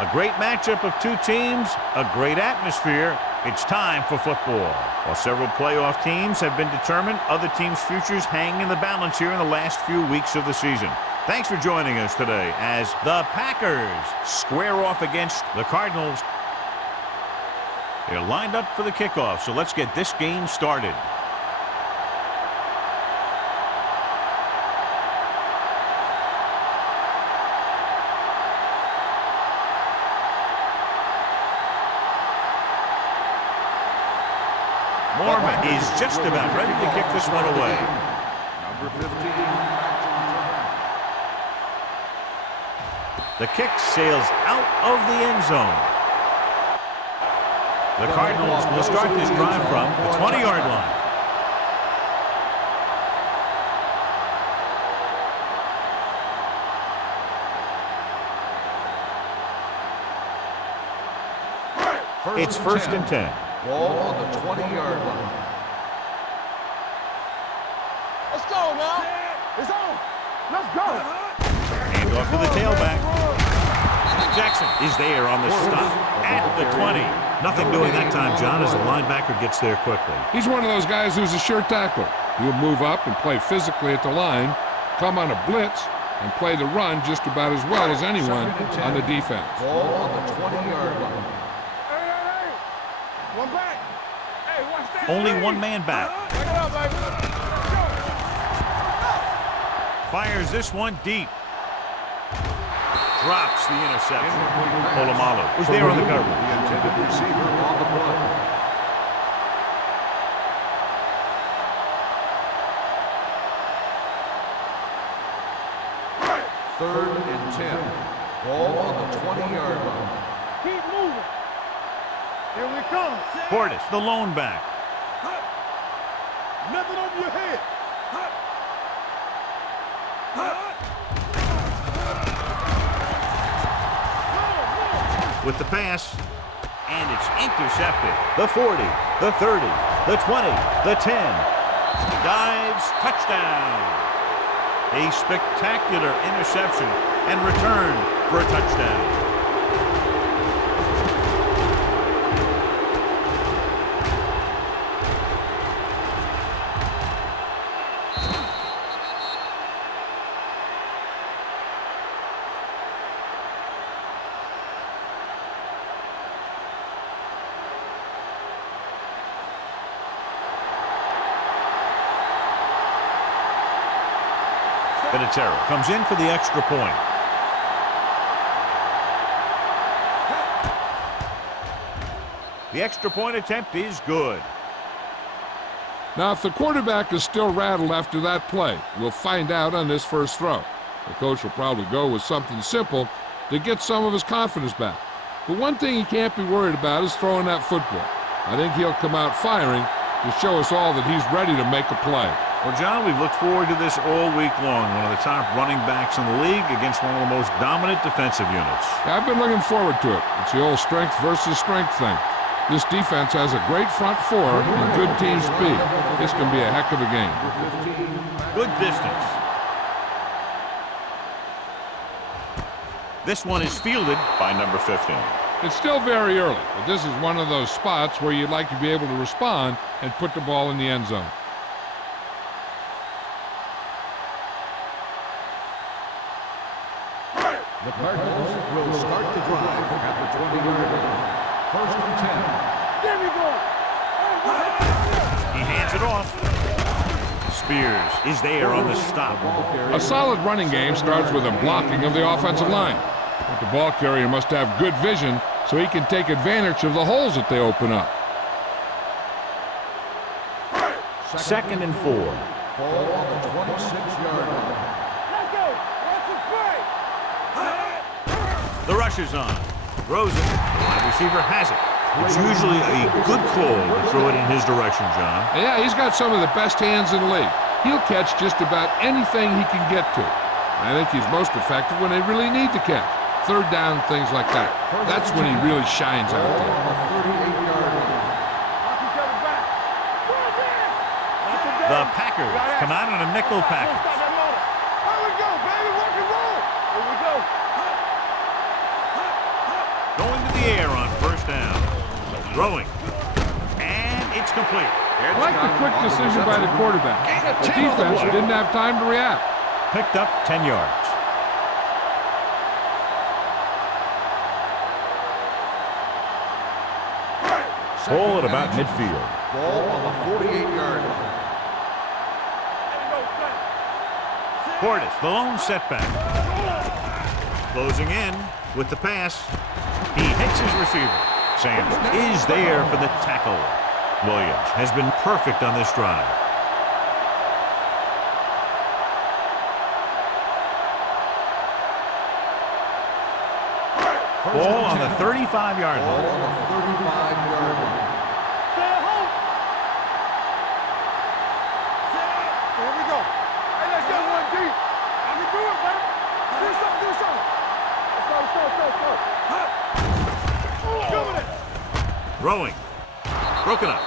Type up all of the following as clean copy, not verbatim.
A great matchup of two teams, a great atmosphere. It's time for football. While several playoff teams have been determined, other teams' futures hang in the balance here in the last few weeks of the season. Thanks for joining us today as the Packers square off against the Cardinals. They're lined up for the kickoff, so let's get this game started. Mormon is just about ready to kick this one away. Number 15. The kick sails out of the end zone. The Cardinals will start this drive from the 20-yard line. It's first and 10. Ball on the 20-yard line. Let's go now. It's on. Let's go. Hand off to the tailback. Jackson is there on the stop at the 20. Nothing doing that time, John, as the linebacker gets there quickly. He's one of those guys who's a sure tackler. He'll move up and play physically at the line, come on a blitz, and play the run just about as well as anyone on the defense. Ball on the 20-yard line. One back. Hey, watch that. Only one man back. Bring it up, baby. Fires this one deep. Drops the interception. Polamalu is there on the cover. The intended receiver on the play. Third and 10. Ball on the 20-yard line. Keep moving. Here we come. Portis, the lone back. Nothing over your head. With the pass, and it's intercepted. The 40, the 30, the 20, the 10. Dives, touchdown. A spectacular interception and return for a touchdown. Vinatieri comes in for the extra point. The extra point attempt is good. Now, if the quarterback is still rattled after that play, we'll find out on this first throw. The coach will probably go with something simple to get some of his confidence back. But one thing he can't be worried about is throwing that football. I think he'll come out firing to show us all that he's ready to make a play. Well, John, we've looked forward to this all week long. One of the top running backs in the league against one of the most dominant defensive units. I've been looking forward to it. It's the old strength versus strength thing. This defense has a great front four and good team speed. This can be a heck of a game. Good distance. This one is fielded by number 15. It's still very early, but this is one of those spots where you'd like to be able to respond and put the ball in the end zone. The Cardinals will start the drive at the 20-yard line. First and 10. There we go. He hands it off. Spears is there on the stop. A solid running game starts with a blocking of the offensive line. But the ball carrier must have good vision so he can take advantage of the holes that they open up. Second and 4. Ball on the 26-yard line. Let's go. What's the play? The rush is on. Throws it. The wide receiver has it. It's usually a good call to throw it in his direction, John. Yeah, he's got some of the best hands in the league. He'll catch just about anything he can get to. I think he's most effective when they really need to catch. Third down, things like that. That's when he really shines out there. The Packers come out in a nickel package. Here we go, baby. Rock and roll. Here we go. Throwing. And it's complete. I like the quick decision by the quarterback. The defense didn't have time to react. Picked up 10 yards. Ball at about midfield. Ball on the 48-yard line. Portis, the lone setback. Closing in with the pass. He hits his receiver. Sanders is there for the tackle. Williams has been perfect on this drive. Ball on the 35-yard Ball line. on the 35-yard line. Here we go. Hey, let's get one deep. I can do it, man. Do something, do something. Let's go. Go with it. Throwing. Broken up.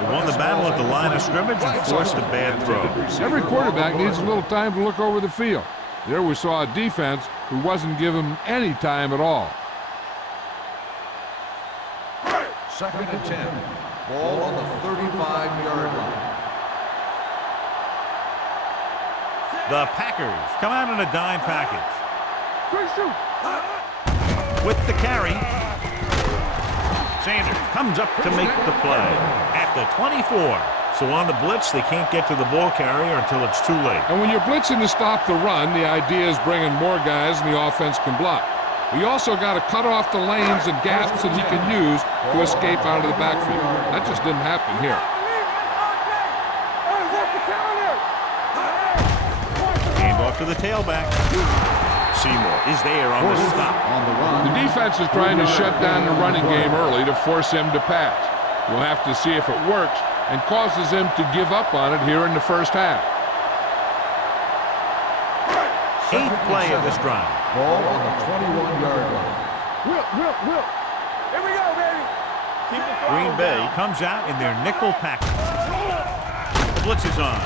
He won the battle at the line of scrimmage and forced a bad throw. Every quarterback needs a little time to look over the field. There we saw a defense who wasn't given any time at all. 2nd and 10. Ball on the 35-yard line. The Packers come out in a dime package. Quick shoot. With the carry, Sanders comes up to make the play at the 24. So on the blitz, they can't get to the ball carrier until it's too late. And when you're blitzing to stop the run, the idea is bringing more guys than the offense can block. We also got to cut off the lanes and gaps that he can use to escape out of the backfield. That just didn't happen here. Hand off to the tailback. Seymour is there on the stop. On the run. The defense is trying to shut down the running game early to force him to pass. We'll have to see if it works and causes him to give up on it here in the first half. 8th play of this drive. Ball on the 21-yard line. Whip. Here we go, baby. Keep it Green Bay comes out in their nickel package. The blitz is on.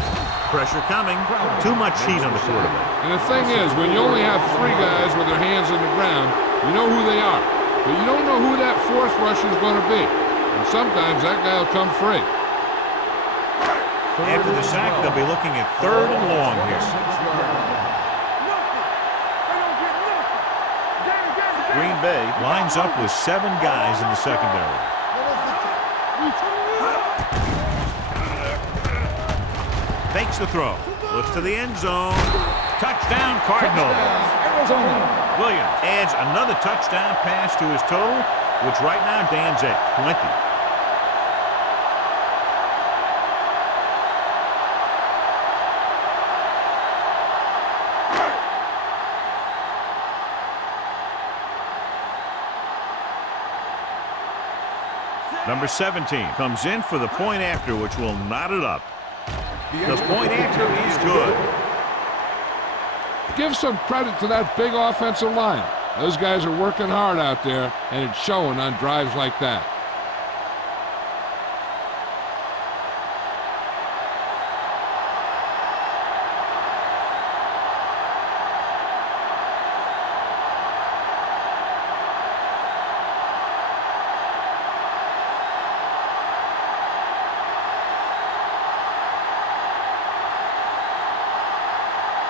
Pressure coming. Too much heat on the quarterback. And the thing is, when you only have 3 guys with their hands in the ground, you know who they are. But you don't know who that 4th rusher is going to be. And sometimes that guy will come free. After the sack, they'll be looking at 3rd and long here. 6-yard line. Green Bay lines up with 7 guys in the secondary. Fakes the throw. Looks to the end zone. Touchdown, Cardinals. Williams adds another touchdown pass to his total, which right now stands at 20. Number 17 comes in for the point after, which will knot it up. The point after is good. Give some credit to that big offensive line. Those guys are working hard out there, and it's showing on drives like that.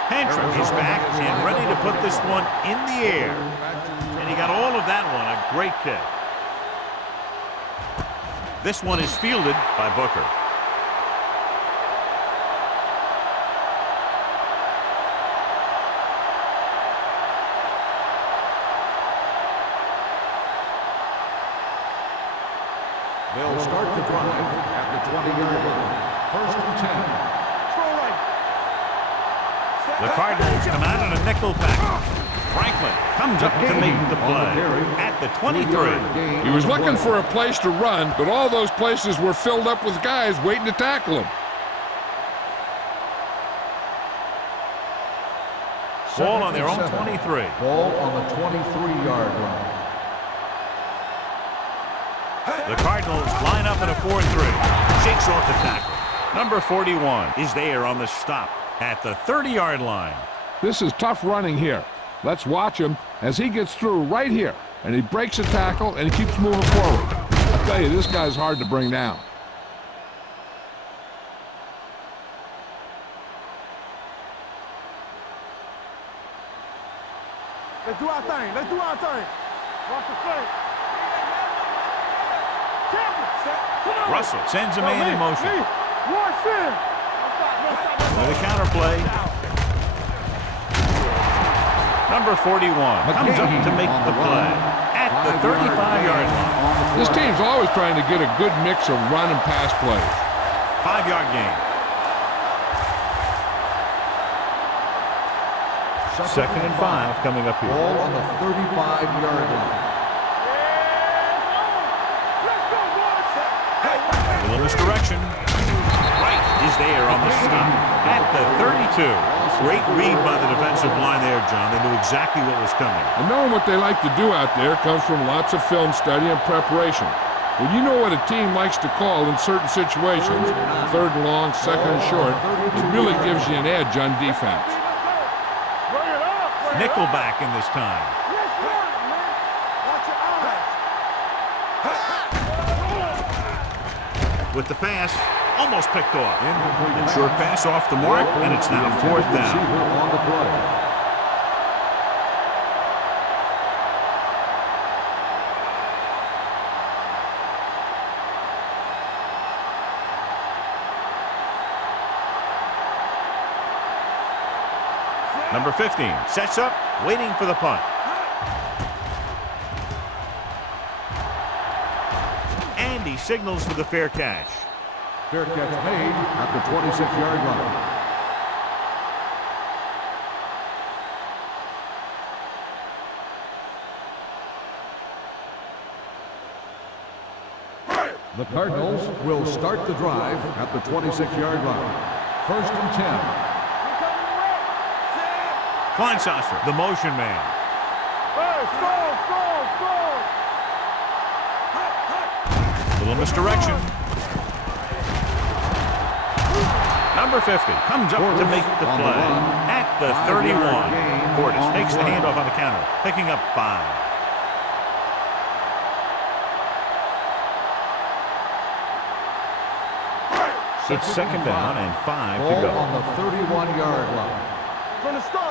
Hantrim is back and ready to put this one in the air. And he got all of that one, a great kick. This one is fielded by Booker. They'll start the drive at the 20-yard line. 1st and 10. The Cardinals come out in a nickel package. Franklin comes up to make the play at the 23. He was looking for a place to run, but all those places were filled up with guys waiting to tackle him. Ball on their own 23. Ball on the 23-yard line. The Cardinals line up in a 4-3. Shakes off the tackle. Number 41 is there on the stop at the 30-yard line. This is tough running here. Let's watch him as he gets through right here, and he breaks a tackle and he keeps moving forward. tell you, this guy's hard to bring down. Let's do our thing. Let's do our thing. Watch the flank. Russell sends a man in motion. With a counter play. Number 41 comes up to make the play at the 35-yard line. This team's always trying to get a good mix of run and pass plays. 5-yard gain. Second and 5 coming up here. Ball on the 35-yard line. A little misdirection. Right is there on the stop at the 32. Great read by the defensive line there, John. They knew exactly what was coming. And knowing what they like to do out there comes from lots of film study and preparation. When you know what a team likes to call in certain situations, third and long, second and short, it really gives you an edge on defense. Nickelback in this time. With the pass, almost picked off. And short pass off the mark, and it's now fourth down. On the play. Number 15 sets up, waiting for the punt. And he signals for the fair catch. Fair catch made at the 26-yard line. The Cardinals will start the drive at the 26-yard line. First and 10. Kleinsasser, the motion man. Little misdirection. Number 50 comes up to make the play at the 31. Portis takes the handoff on the counter, picking up 5. It's second down and 5 to go. On the 31-yard line. From the start.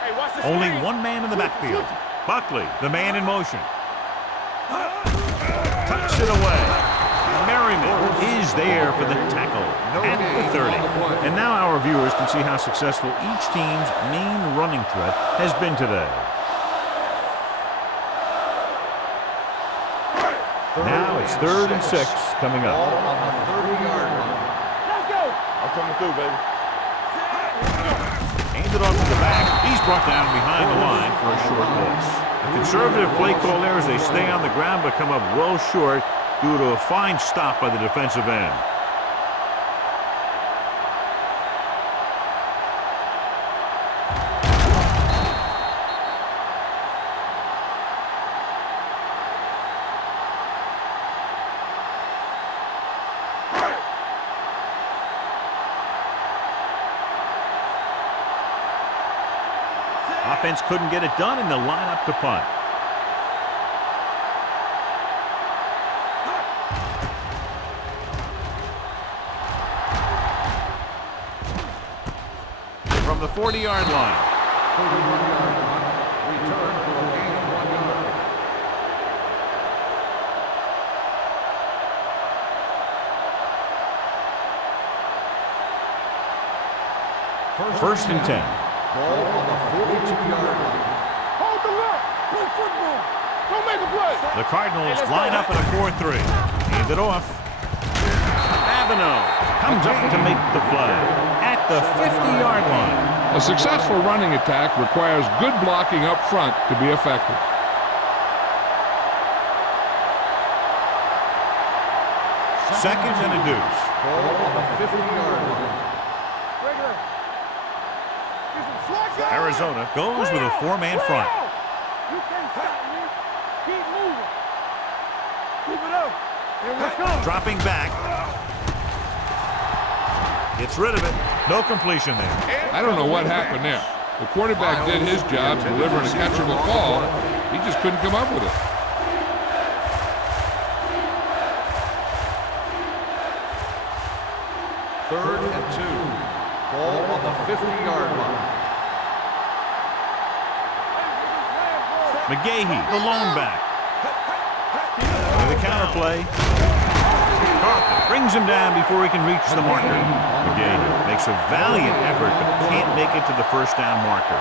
Hey, watch the Only screen. one man in the backfield. Buckley, the man in motion. Tucks it away. Merriman is there for the tackle at the 30. And now our viewers can see how successful each team's main running threat has been today. Now it's third and 6 coming up. Ball on the 30-yard line. Let's go. I'm coming through, baby. Handed off to the back. He's brought down behind the line for a short loss. A conservative play call there as they stay on the ground but come up well short due to a fine stop by the defensive end. Offense couldn't get it done in the lineup to punt. From the 40-yard line. 31-yard line. Return for a gain of 1 yard. First and 10. Ball on the 42-yard line. Hold the look. Play football. Don't make a play. The Cardinals line up in a 4-3. Hand it off. Avenel comes up to make the play at the 50-yard line. A successful running attack requires good blocking up front to be effective. Second and a deuce. Ball on the 50-yard line. Regular. Get some slack down. Arizona goes with a 4-man front. You can't stop me. Keep moving. Keep it up. Here we come. Dropping back. Gets rid of it. No completion there. I don't know what happened there. The quarterback did his job delivering a catchable ball. He just couldn't come up with it. Ball on the 50-yard line. McGahee, the lone back. With a counter play. Carlton brings him down before he can reach the marker. McGahee makes a valiant effort but can't make it to the first down marker.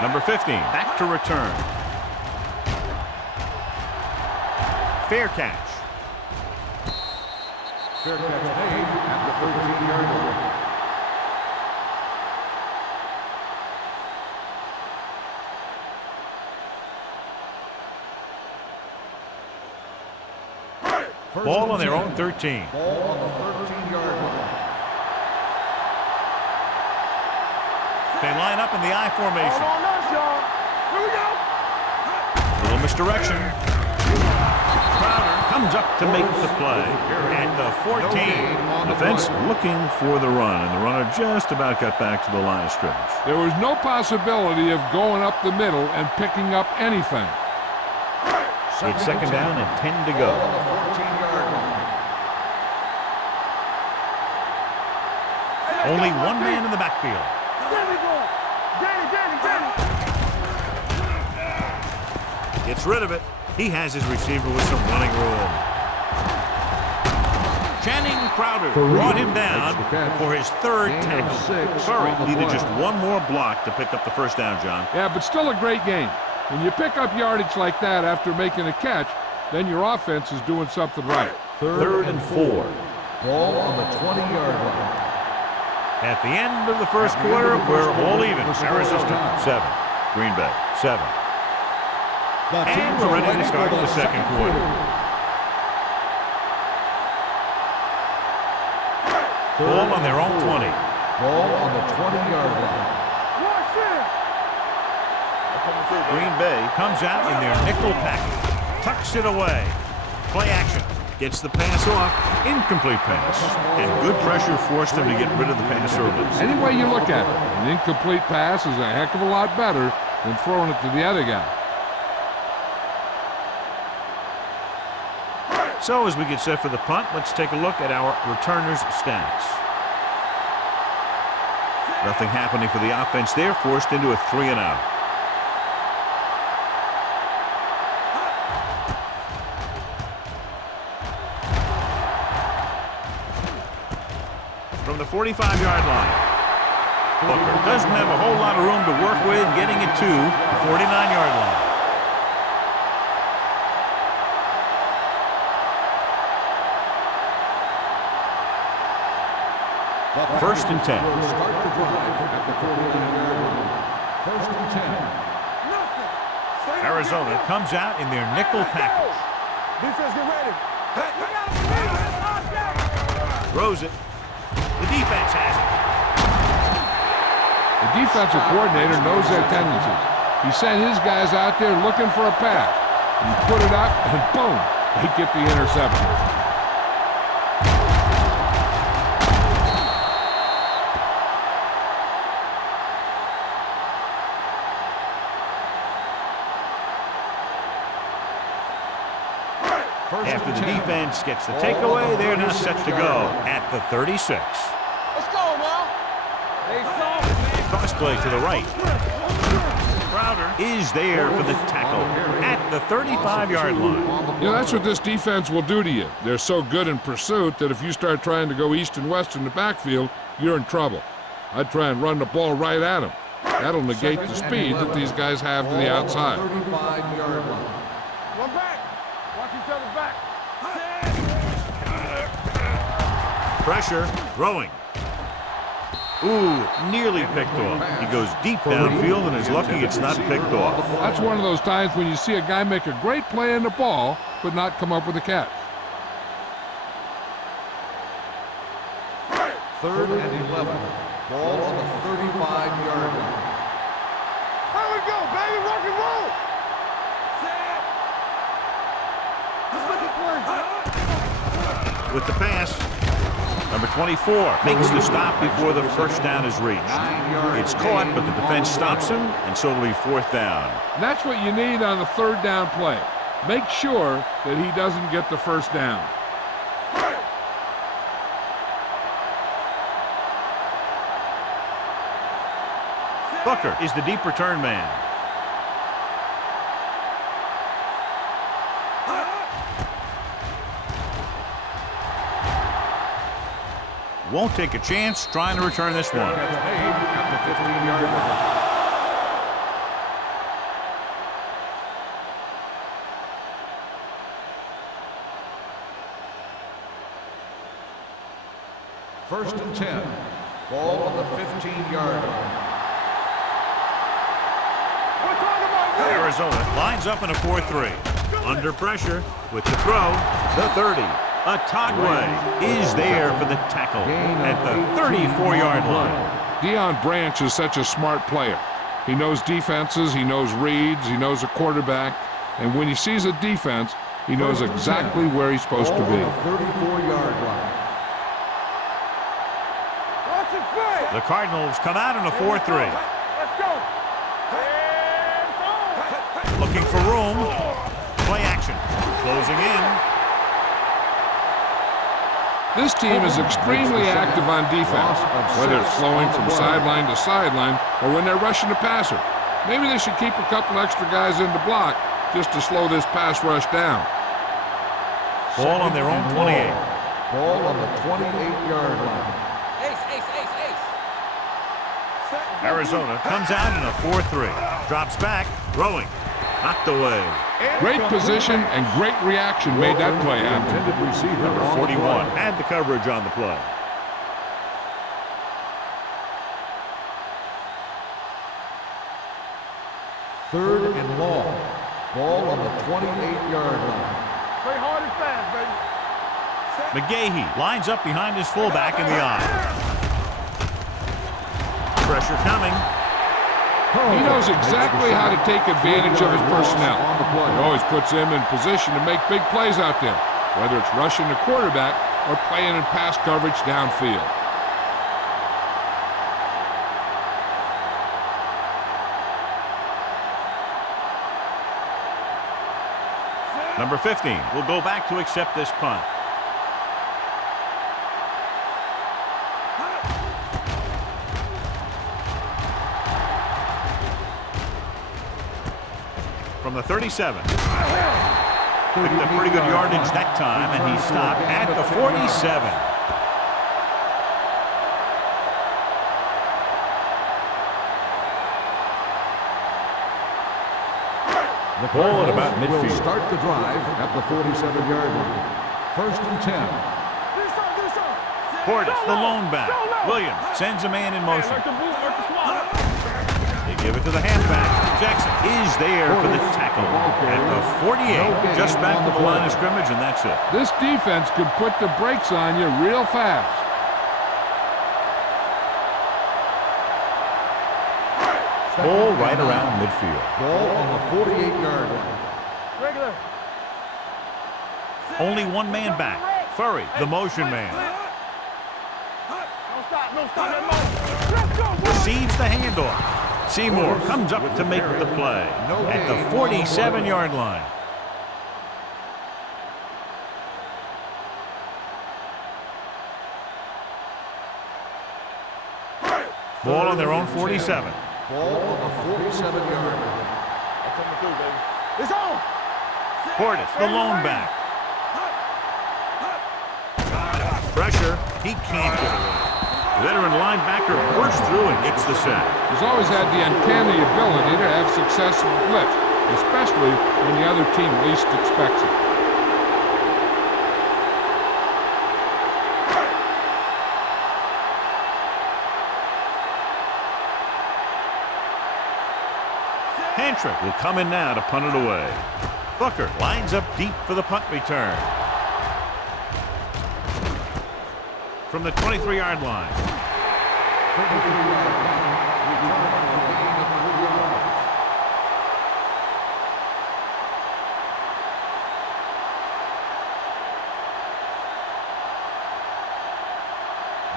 Number 15, back to return. Fair catch. Fair catch made at the 13-yard line. Ball on their own 13. Ball on the 13-yard line. They line up in the I formation. Hold on us, y'all. Here we go. Little misdirection. Crowder comes up to make the play at the 14. Defense looking for the run, and the runner just about got back to the line of scrimmage. There was no possibility of going up the middle and picking up anything. It's second down and 10 to go. Ball on the 14-yard line. Only one man in the backfield. Gets rid of it. He has his receiver with some running room. Channing Crowder brought him down for his third tackle. Sorry, needed just one more block to pick up the first down, John. Yeah, but still a great game. When you pick up yardage like that after making a catch, then your offense is doing something right. Third and 4. Ball on the 20-yard line. At the end of the first quarter, we're all even. Arizona 7, Green Bay 7. And we're ready to start the second quarter. Ball on their own 20. Ball on the 20-yard line. Green Bay comes out in their nickel package, tucks it away. Play action. Gets the pass off. Incomplete pass. And good pressure forced them to get rid of the pass early. Any way you look at it, an incomplete pass is a heck of a lot better than throwing it to the other guy. So as we get set for the punt, let's take a look at our returners' stats. Nothing happening for the offense there, forced into a 3-and-out. From the 45-yard line, Booker doesn't have a whole lot of room to work with, getting it to the 49-yard line. First and 10. Start the drive at the 49-yard line. First and 10. Arizona comes out in their nickel package. Defense, get ready. Throws it. The defense has it. The defensive coordinator knows their tendencies. He sent his guys out there looking for a pass. He put it up, and boom, they get the interception. After the defense gets the takeaway, they're now set to go at the 36. Let's go now. They saw it, man. Cross play to the right. Crowder is there for the tackle at the 35-yard line. You know, that's what this defense will do to you. They're so good in pursuit that if you start trying to go east and west in the backfield, you're in trouble. I'd try and run the ball right at them. That'll negate the speed that these guys have to the outside. 35-yard line. One back. Watch each other back. Pressure, throwing. Ooh, nearly picked off. He goes deep downfield and is lucky it's not picked off. That's one of those times when you see a guy make a great play in the ball, but not come up with a catch. Third and 11. Ball on the 35-yard line. Here we go, baby. Rock and roll. Let's make a play. With the pass, Number 24 makes the stop before the first down is reached. It's caught, but the defense stops him, and so it'll be fourth down. And that's what you need on the third down play. Make sure that he doesn't get the first down. Booker is the deep return man. Won't take a chance trying to return this one. At the 15-yard line. First and 10. Ball on the 15-yard line. Arizona lines up in a 4-3. Under pressure with the throw. The 30. Atagwe is there for the tackle at the 34-yard line. Deion Branch is such a smart player. He knows defenses, he knows reads, he knows a quarterback, and when he sees a defense, he knows exactly where he's supposed to be. 34-yard line. The Cardinals come out in a 4-3. Let's go. Looking for room. Play action. Closing in. This team is extremely active on defense, whether it's flowing from sideline to sideline or when they're rushing the passer. Maybe they should keep a couple extra guys in the block just to slow this pass rush down. Ball on their own 28. Ball on the 28-yard line. Arizona comes out in a 4-3. Drops back. Throwing. Knocked away. Great position and great reaction made that play happen. Intended receiver Number on the 41 play. had the coverage on the play. Third and long. Ball on the 28-yard line. Play hard and fast, baby. McGahee lines up behind his fullback in the eye. Pressure coming. He knows exactly how to take advantage of his personnel. He always puts them in position to make big plays out there, whether it's rushing the quarterback or playing in pass coverage downfield. Number 15 will go back to accept this punt. From the 37. Picked up pretty good yardage that time, and he stopped at the 47. The Ball at about Cardinals will midfield. start the drive at the 47-yard line. First and 10. Portis, the lone back. Williams sends a man in motion. They give it to the halfback. Jackson is there for the tackle at the 48. Just back to the line of scrimmage, and that's it. This defense could put the brakes on you real fast. Ball right around midfield. Ball on the 48-yard line. Regular. Only one man back. Furry, the motion man. Don't stop that motion. Let's go, boys. Receives the handoff. Seymour comes up to make the play at the 47-yard line. Ball on their own 47. Ball on the 47-yard line. It's on. Portis, the lone back. Pressure. He can't get away. Veteran linebacker bursts through and gets the sack. He's always had the uncanny ability to have success in the blitz, especially when the other team least expects it. Hantrick will come in now to punt it away. Booker lines up deep for the punt return. From the 23-yard line. 33-yard line. Return on a gain of 3 yards.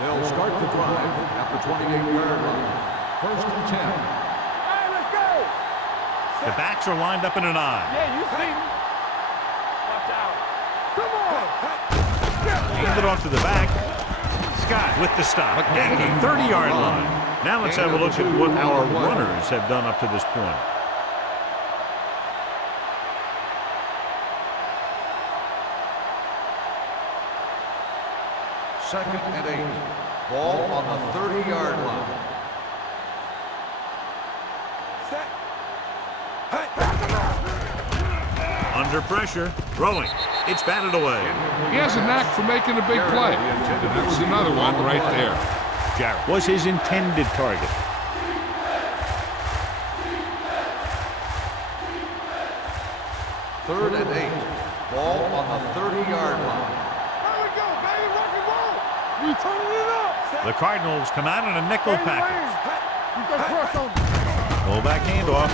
They'll start the drive at the 28-yard line. First and 10. Hey, let's go. The backs are lined up in an eye. Yeah, you see me. Watch out. Come on. Hand it off to the back. Scott with the stop at the 30-yard line. Now let's have a look at what our runners have done up to this point. Second and 8. Ball on the 30-yard line. Set. Under pressure, throwing. It's batted away. He has a knack for making a big play. And that was another one right there. Jarrett was his intended target. Third and 8. Ball on the 30-yard line. There we go, baby. Rock and roll. We turning it up. The Cardinals come out in a nickel package. You can cross on. Fullback handoff.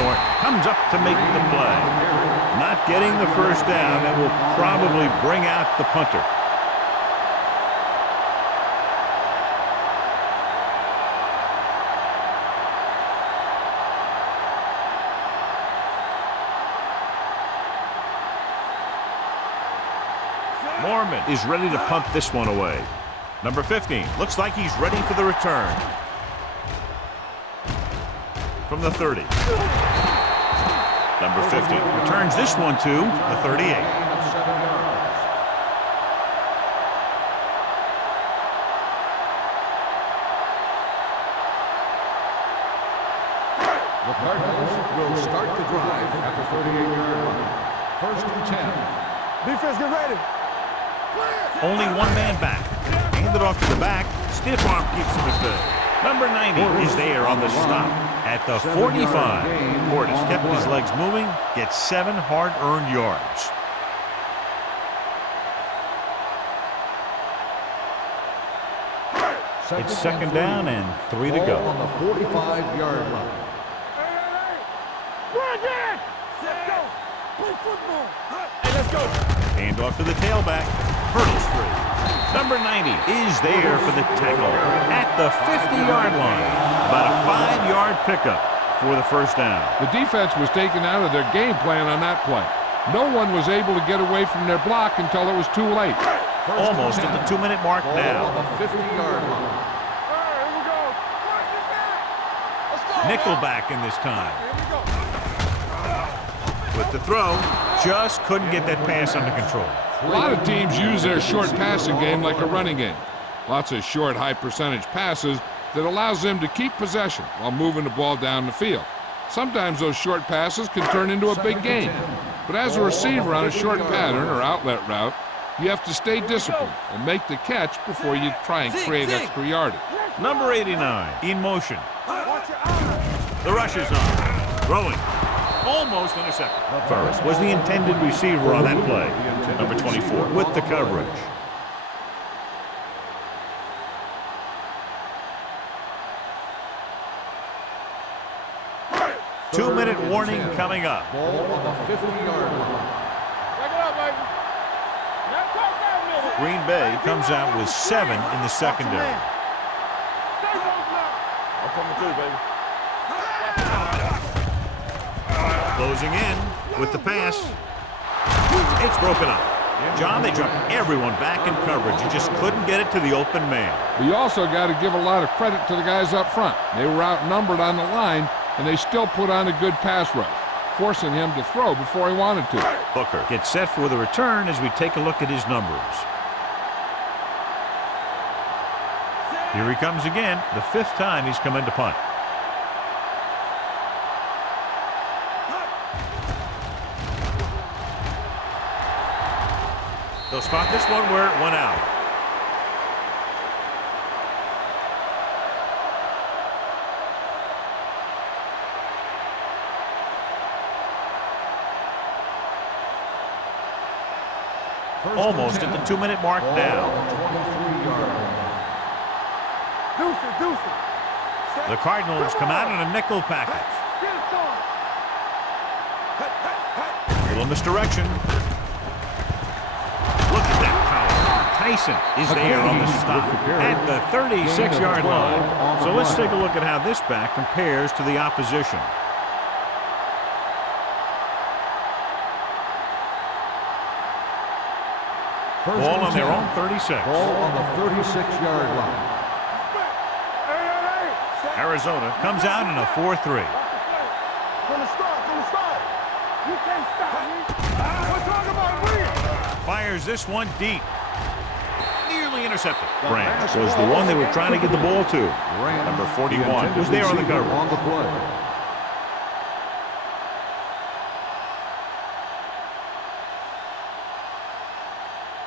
Thornton comes up to make the play. Not getting the first down. That will probably bring out the punter. Mormon is ready to punt this one away. Number 15 looks like he's ready for the return. From the 30. Number 50 returns this one to the 38. The Cardinals will start the drive at the 38-yard line. First and 10. Defense, get ready. Only one man back. Hand it off to the back. Stiff arm keeps him at bay. Number 90 is there on the stop at the 45. Portis kept his legs moving, gets 7 hard-earned yards. It's second down and 3 to go. On the 45-yard line. Let's go. Play football. Hey, let's go. Hand off to the tailback. Hurdles free. Number 90 is there for the tackle at the 50-yard line. About a 5-yard pickup for the first down. The defense was taken out of their game plan on that play. No one was able to get away from their block until it was too late. Almost at the 2-minute mark Ball now. on the 50-yard line. All right, here we go. Watch it back. Let's go. Nickelback in this time. Here we go. With the throw, just couldn't get that pass under control. A lot of teams use their short passing game like a running game. Lots of short, high-percentage passes that allows them to keep possession while moving the ball down the field. Sometimes those short passes can turn into a big gain. But as a receiver on a short pattern or outlet route, you have to stay disciplined and make the catch before you try and create extra yardage. Number 89 in motion. Watch your eyes. The rush is on. Throwing. Almost intercepted. First was the intended receiver on that play. Number 24 with the coverage. Two-minute warning coming up. Ball on the 50-yard line. Back it up, baby. Now cross that middle. Green Bay comes out with 7 in the secondary. Stay close now. I'm coming through, baby. Closing in with the pass. It's broken up. John, they dropped everyone back in coverage. You just couldn't get it to the open man. But you also got to give a lot of credit to the guys up front. They were outnumbered on the line, and they still put on a good pass rush, forcing him to throw before he wanted to. Booker gets set for the return as we take a look at his numbers. Here he comes again, the 5th time he's come in to punt. They'll spot this one where it went out. Almost at the 2-minute mark now. Deuce it. The Cardinals come out in a nickel package. Get it on. A little misdirection. Look at that power. Tyson is there on the stop at the 36-yard line. So let's take a look at how this back compares to the opposition. Ball on their own 36. Ball on the 36-yard line. Arizona comes out in a 4-3. From the start. You can't stop me. We're talking about real. Fires this one deep. Nearly intercepted. Branch was the one they were trying to get the ball to. Number 41 was there on the cover. On the play.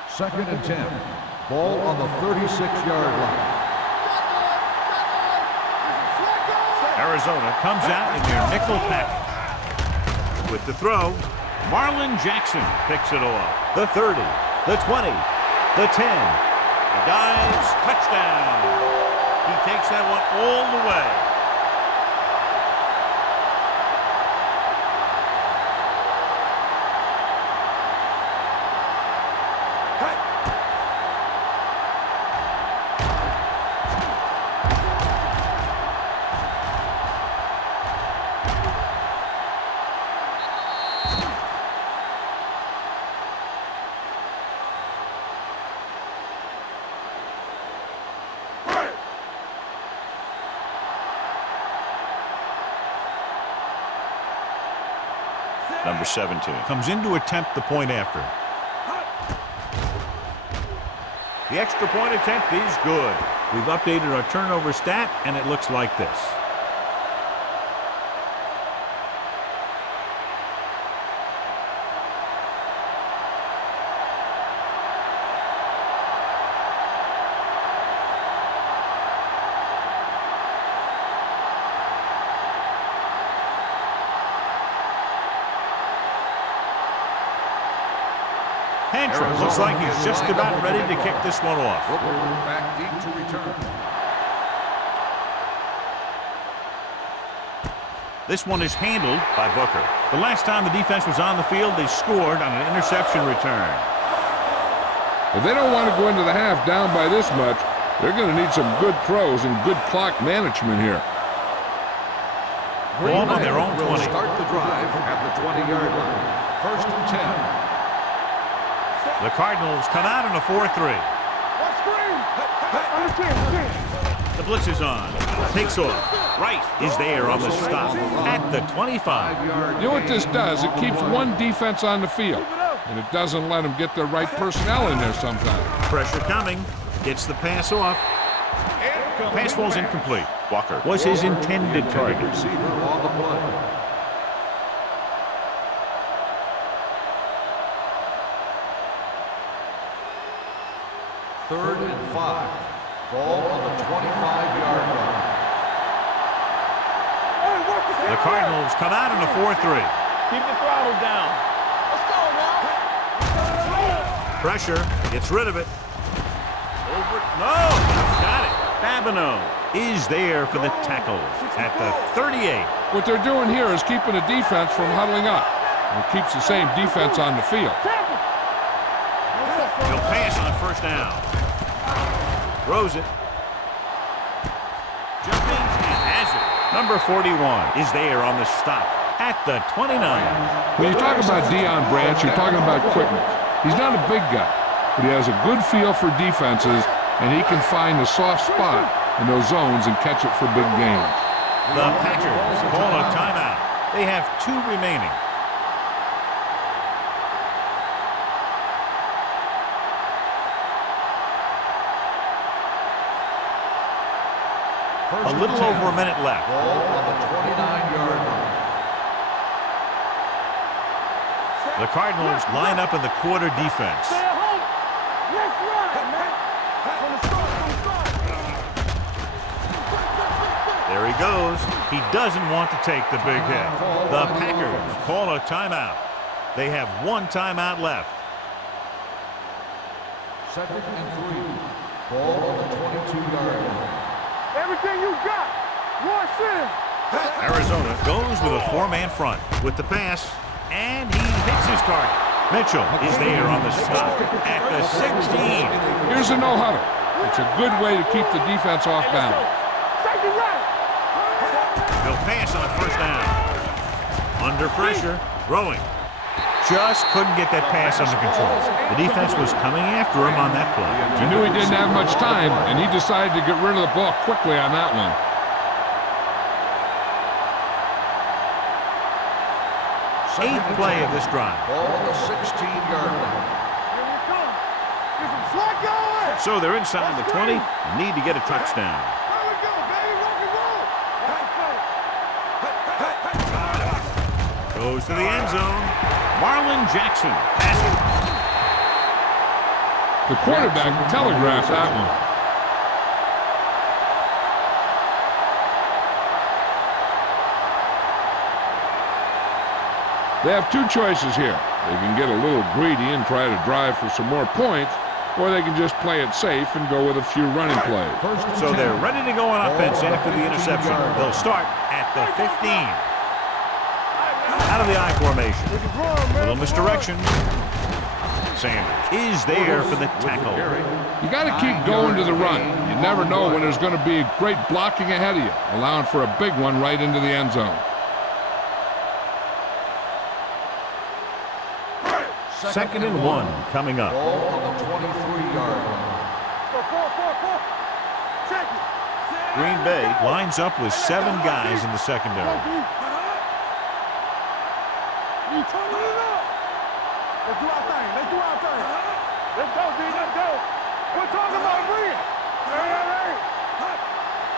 Second and 10. Ball on the 36-yard line. Arizona comes out in their nickel package. With the throw, Marlon Jackson picks it off. The 30, the 20, the 10. He dives, touchdown. He takes that one all the way. Number 17 comes in to attempt the point after. The extra point attempt is good. We've updated our turnover stat, and it looks like this. Hancher looks like he's just about ready to kick this one off. Back deep to return. This one is handled by Booker. The last time the defense was on the field, they scored on an interception return. If they don't want to go into the half down by this much, they're going to need some good throws and good clock management here. Ball on their own 20. Start the drive at the 20-yard line. First and 10. The Cardinals come out in a 4-3. The blitz is on. Takes off. Wright is there on the stop at the 25. You know what this does? It keeps one defense on the field, and it doesn't let them get the right personnel in there sometimes. Pressure coming. Gets the pass off. Pass ball's incomplete. Walker was his intended target. Receiver on the play. Third and 5. Ball on the 25-yard line. The Cardinals come out in a 4-3. Keep the throttle down. Let's go now. Pressure. Gets rid of it. Over. No. Got it. Babineau is there for the tackle at the 38. What they're doing here is keeping the defense from huddling up. And it keeps the same defense on the field. He'll pass on first down. Throws it. Jumping and has it. Number 41 is there on the stop at the 29. When you talk about Deion Branch, you're talking about quickness. He's not a big guy, but he has a good feel for defenses, and he can find the soft spot in those zones and catch it for big gains. The Packers call a timeout. They have 2 remaining. A little over a minute left. Ball on the 29-yard line. The Cardinals line up in the quarter defense. Stay at home. Let's run, man. From the start. There he goes. He doesn't want to take the big hit. The Packers call a timeout. They have 1 timeout left. Second and 3. Ball on the 22-yard line. Everything you got. Rush in. Arizona goes with a 4-man front with the pass, and he hits his target. Mitchell is there on the stop at the 16. Here's a no-huddle. It's a good way to keep the defense off balance. They'll pass on first down. Under pressure, throwing. Just couldn't get that pass under control. The defense was coming after him on that play. He knew he didn't have much time, and he decided to get rid of the ball quickly on that one. Eighth play of this drive. Ball on the 16-yard line. So they're inside the 20. Need to get a touchdown. Goes to the end zone. Marlon Jackson passing. The quarterback telegraphed that one. They have two choices here. They can get a little greedy and try to drive for some more points, or they can just play it safe and go with a few running plays. So they're ready to go on offense after the interception. They'll start at the 15. Out of the I formation. Little misdirection. Sanders is there for the tackle. You got to keep going to the run. You never know when there's going to be great blocking ahead of you, allowing for a big one right into the end zone. Second and 1 coming up. Ball on the 23-yard line. Green Bay lines up with 7 guys in the secondary. Let's do our thing. Let's do our thing. Let's go, D. Let's go. We're talking about bring it. Hey.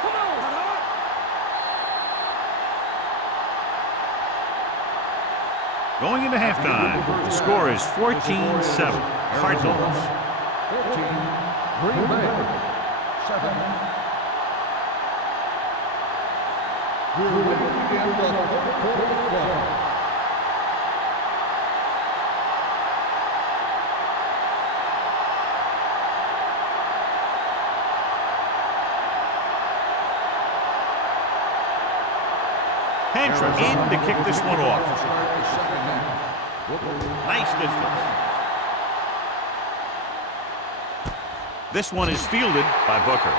Come on. Going into halftime, the score is 14-7. Cardinals. 14, Green Bay. 7. We're ready to begin the fourth quarter of play. Hantra in to kick this one off. Nice distance. This one is fielded by Booker.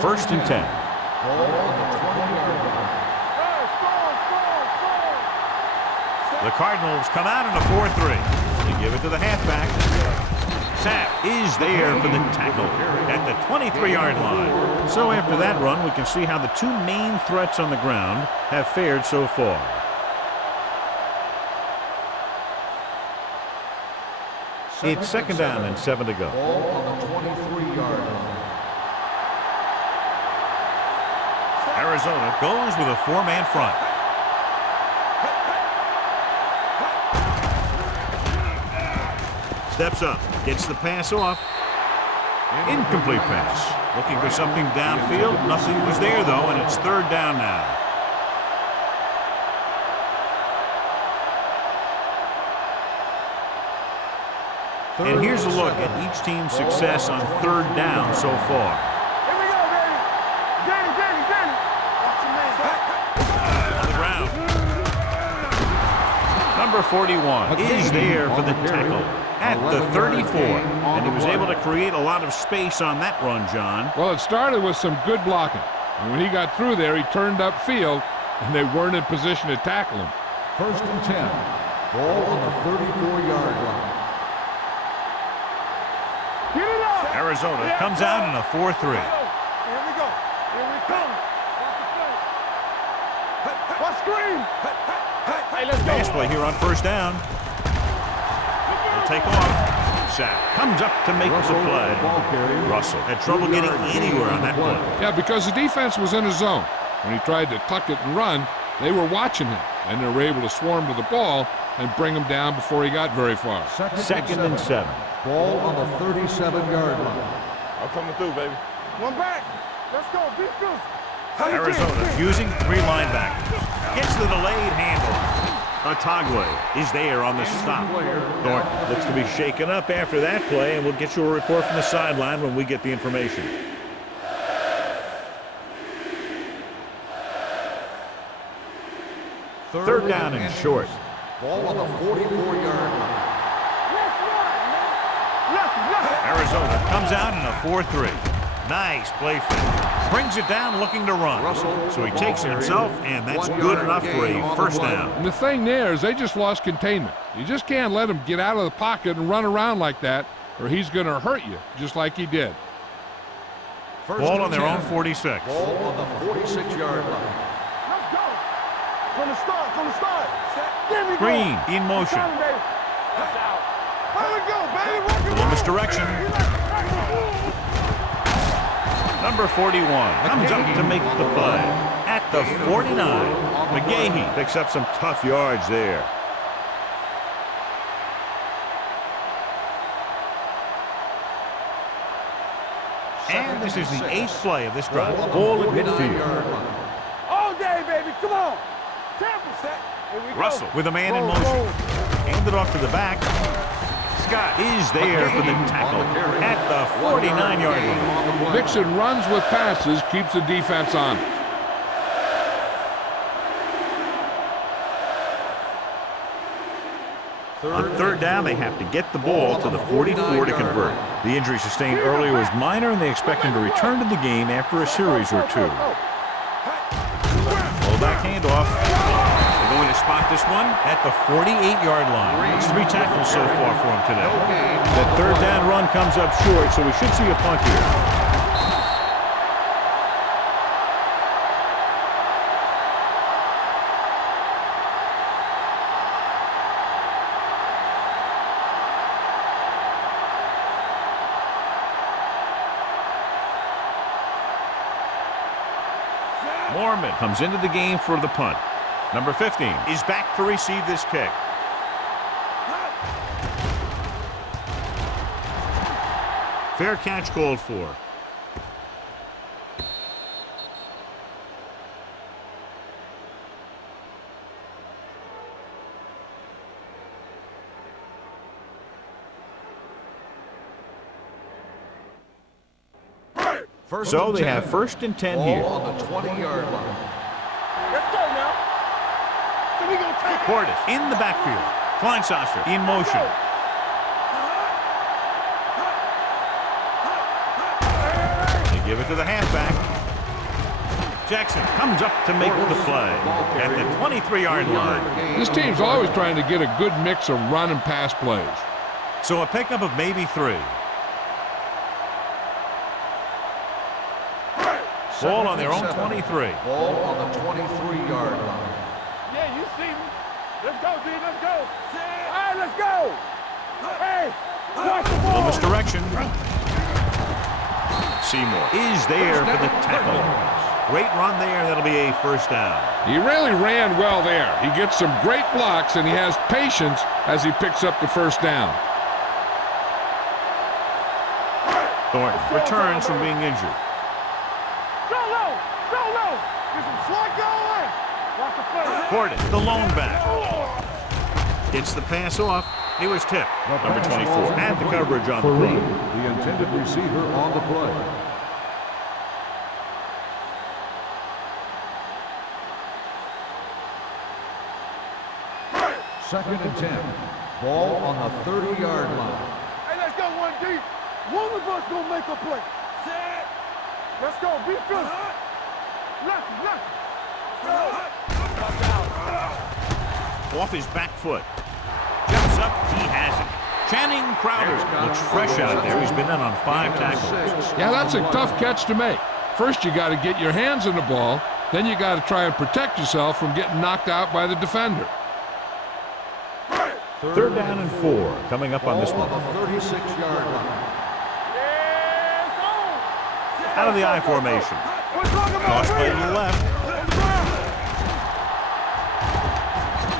First and 10. The Cardinals come out in a 4-3. They give it to the halfback. Sapp is there for the tackle at the 23-yard line. So after that run, we can see how the two main threats on the ground have fared so far. It's second down and 7 to go. Ball on the 23-yard line. Arizona goes with a 4-man front. Steps up, gets the pass off. Incomplete pass. Looking for something downfield. Nothing was there, though, and it's third down now. And here's a look at each team's success on third down so far. Here we go, baby. Danny. Watch your man. On the ground. Number 41 is there for the tackle at the 34. And he was able to create a lot of space on that run, John. Well, it started with some good blocking. And when he got through there, he turned upfield, and they weren't in position to tackle him. First and 10. Ball on the 34-yard line. Get it up. Arizona comes out in a 4-3. Here we go. Here we come. Watch screen. Hey, let's go. Pass play here on first down. They'll take off. Sapp comes up to make the play. Russell had trouble getting anywhere on that play. Yeah, because the defense was in his zone. When he tried to tuck it and run, they were watching him, and they were able to swarm to the ball and bring him down before he got very far. Second and 7. Ball on the 37-yard line. I'm coming through, baby. One back. Let's go. Beat this. Arizona using 3 linebackers. Gets the delayed handle. Tagle is there on the stop. Thornton looks to be shaken up after that play, and we'll get you a report from the sideline when we get the information. Third down and short. Ball on the 44-yard line. Arizona comes out in a 4-3. Nice play fake. Brings it down looking to run. So he takes it himself, and that's good enough for a first down. And the thing there is they just lost containment. You just can't let him get out of the pocket and run around like that, or he's going to hurt you, just like he did. Ball on their own 46. Ball on the 46-yard line. Let's go. From the start. There we go. Green in motion. That's out. There we go, baby. Little misdirection. Number 41 comes up to make the play at the 49. McGahee picks up some tough yards there. And this is the 8th play of this drive. Ball at midfield. All day, baby. Come on. Russell with a man in motion. Handed off to the back. Scott is there for the tackle at the 49-yard line. Mixon runs with passes, keeps the defense on. On third down, they have to get the ball to the 44 to convert. The injury sustained earlier was minor, and they expect him to return to the game after a series or two. Fullback handoff. They're going to spot this one at the 48-yard line. It's 3 tackles so far for him today. That third down run comes up short, so we should see a punt here. Mormon comes into the game for the punt. Number 15 is back to receive this kick. Fair catch called for. So they have 1st and 10 here. On the 20-yard line. Let's go now. So we gonna take Portis in the backfield. Kleinsasser in motion. They give it to the halfback. Jackson comes up to make the play at the 23-yard line. This team's always trying to get a good mix of run and pass plays. So a pickup of maybe 3. Ball on their own 23. Ball on the 23-yard line. Yeah, you see me. Let's go, dude. Let's go. All right, let's go. Hey, watch the Little ball. misdirection. Seymour is there for the tackle. Great run there. That'll be a first down. He really ran well there. He gets some great blocks, and he has patience as he picks up the first down. Thornton returns from being injured. Get some slot going. Watch the play. Portis, the lone back. Gets the pass off. He was tipped. Number 24 had the coverage on the play. The intended receiver on the play. Second and 10. Ball on the 30-yard line. Hey, let's go 1 deep. One of us gonna make a play. Set. Let's go. Be good. Left. Off his back foot. Jumps up. He has it. Channing Crowder looks fresh out there. He's been in on 5 tackles. Yeah, that's a tough catch to make. First, you got to get your hands on the ball. Then you got to try and protect yourself from getting knocked out by the defender. Third down and 4 coming up on this one. Ball on the 36-yard line. Out of the I formation. Cross play to the left.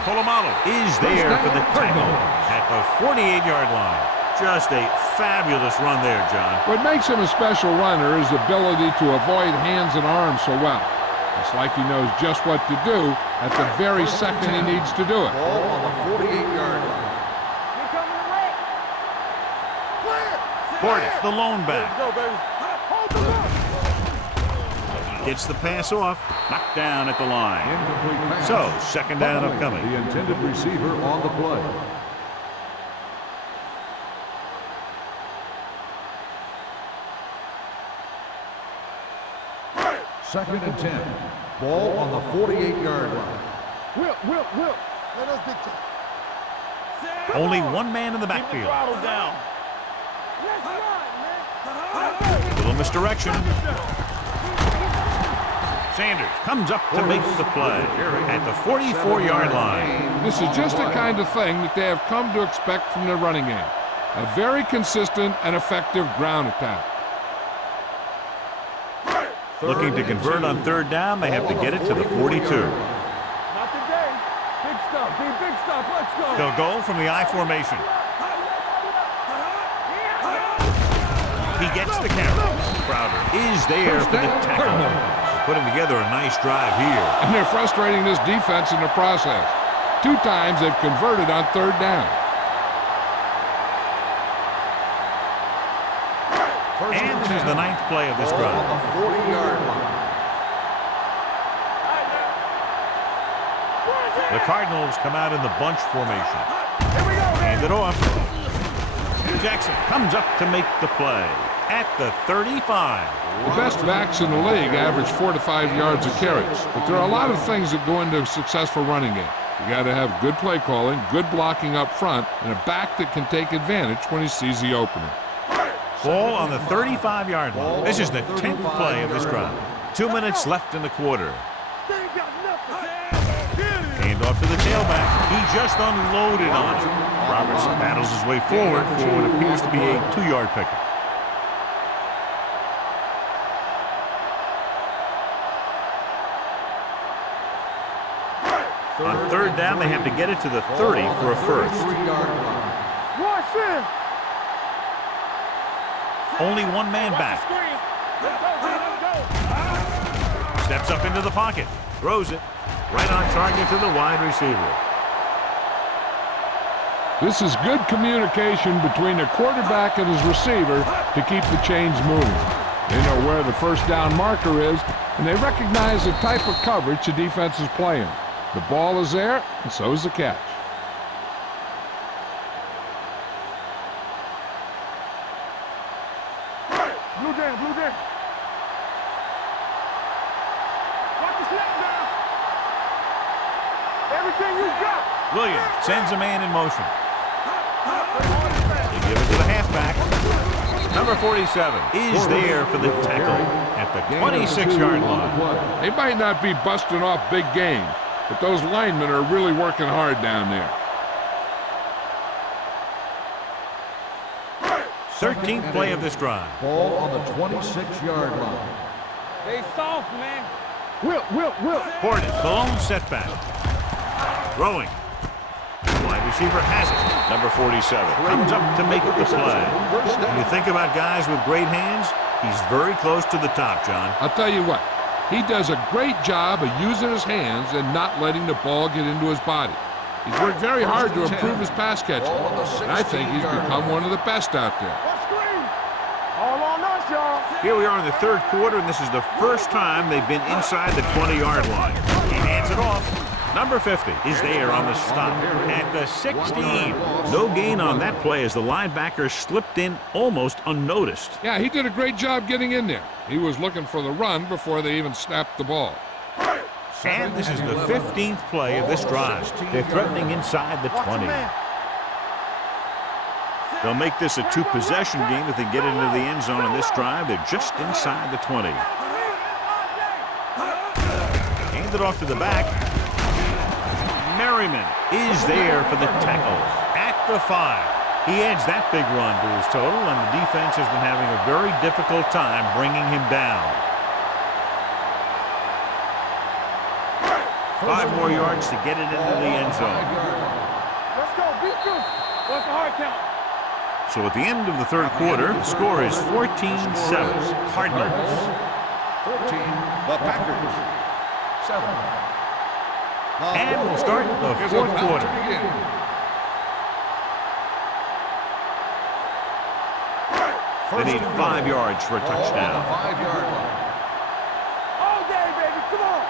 Polamalu is there for the tackle at the 48-yard line. Just a fabulous run there, John. What makes him a special runner is the ability to avoid hands and arms so well. It's like he knows just what to do at the very second he needs to do it. Ball on the 48-yard line. Here coming the red. Clear. Portis, the lone back. Let's go, baby. Hold the ball. Gets the pass off. Knocked down at the line. Incomplete pass. So, second down upcoming. The intended receiver on the play. Second and 10. Ball on the 48-yard line. Will. Let us big time. Only one man in the Keep the backfield. throttle down. Let's run, man. Little misdirection. Sanders comes up to make the play at the 44-yard line. This is just the kind of thing that they have come to expect from their running game. A very consistent and effective ground attack. Looking to convert on third down, they have to get it to the 42. Not today. Big stuff, D. Big stuff. Let's go. They'll go from the I formation. He gets the carry. Crowder is there for the tackle. Putting together a nice drive here. And they're frustrating this defense in the process. 2 times they've converted on third down. And this is the 9th play of this drive. On the 40-yard line. The Cardinals come out in the bunch formation. Here we go, man. Hand it off. Jackson comes up to make the play at the 35. The best backs in the league average 4 to 5 yards of carries, but there are a lot of things that go into a successful running game. You got to have good play calling, good blocking up front, and a back that can take advantage when he sees the opening. Ball on the 35-yard line. This is the 10th play of this drive. 2 minutes left in the quarter. They ain't got nothing. Hand off to the tailback. He just unloaded on him. Robertson battles his way forward for what appears to be a 2-yard pickup. On third down, they have to get it to the 30 for a first. 33-yard line. Rush in. Only one man back. Let's go, D. Let's go. Steps up into the pocket. Throws it. Right on target to the wide receiver. This is good communication between the quarterback and his receiver to keep the chains moving. They know where the first down marker is, and they recognize the type of coverage the defense is playing. The ball is there, and so is the catch. Blue jam. Watch the snap down. Everything you got. Williams sends a man in motion. They give it to the halfback. Number 47 is there for the tackle at the 26-yard line. They might not be busting off big games, but those linemen are really working hard down there. 13th play of this drive. Ball on the 26-yard line. They soft, man. Will. Portis, the lone setback. Throwing. Wide receiver has it. Number 47 comes up to make the play. When you think about guys with great hands, he's very close to the top, John. I'll tell you what, he does a great job of using his hands and not letting the ball get into his body. He's worked very hard to improve his pass catching, and I think he's become one of the best out there. All on us, y'all. Here we are in the third quarter, and this is the first time they've been inside the 20-yard line. He hands it off. Number 50 is there on the stop at the 16. No gain on that play as the linebacker slipped in almost unnoticed. Yeah, he did a great job getting in there. He was looking for the run before they even snapped the ball. And this is the 15th play of this drive. They're threatening inside the 20. They'll make this a 2-possession game if they get into the end zone in this drive. They're just inside the 20. Hand it off to the back. Merriman is there for the tackle at the 5. He adds that big run to his total, and the defense has been having a very difficult time bringing him down. 5 more yards to get it into the end zone. Let's go. Beat you. What's the hard count? So at the end of the third quarter, the score is 14-7. Cardinals. 14, the Packers. 7. And we'll start the Here's fourth about to quarter. begin. They need 5 yards for a Ball on the touchdown. 5-yard line. All day, baby. Come on.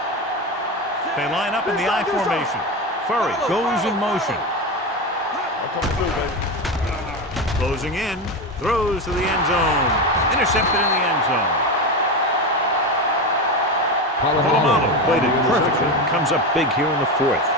They line up in the I formation. Furry goes in motion. What can we do, baby? Closing in. Throws to the end zone. Intercepted in the end zone. Polamalu played it perfectly. Comes up big here in the fourth.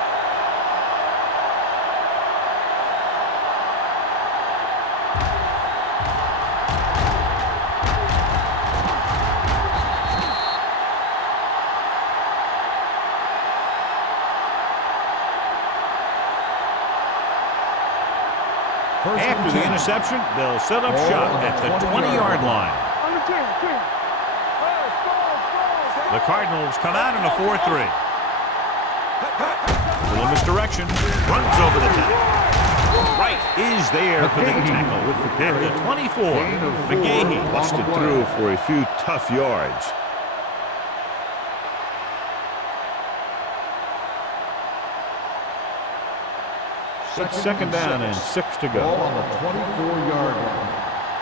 After the interception, they'll set up shop at the 20-yard line. On the team. The Cardinals come out in a 4-3. Little misdirection. Runs over the tackle. Wright is there for the tackle at the 24. McGahee busted through for a few tough yards. It's second down and 6 to Ball go. on the 24-yard line.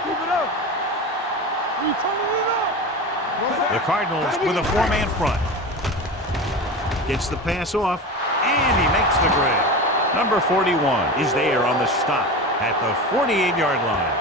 Keep it up. We turning it up. The Cardinals with a 4-man front. Gets the pass off, and he makes the grab. Number 41 is there on the stop at the 48-yard line.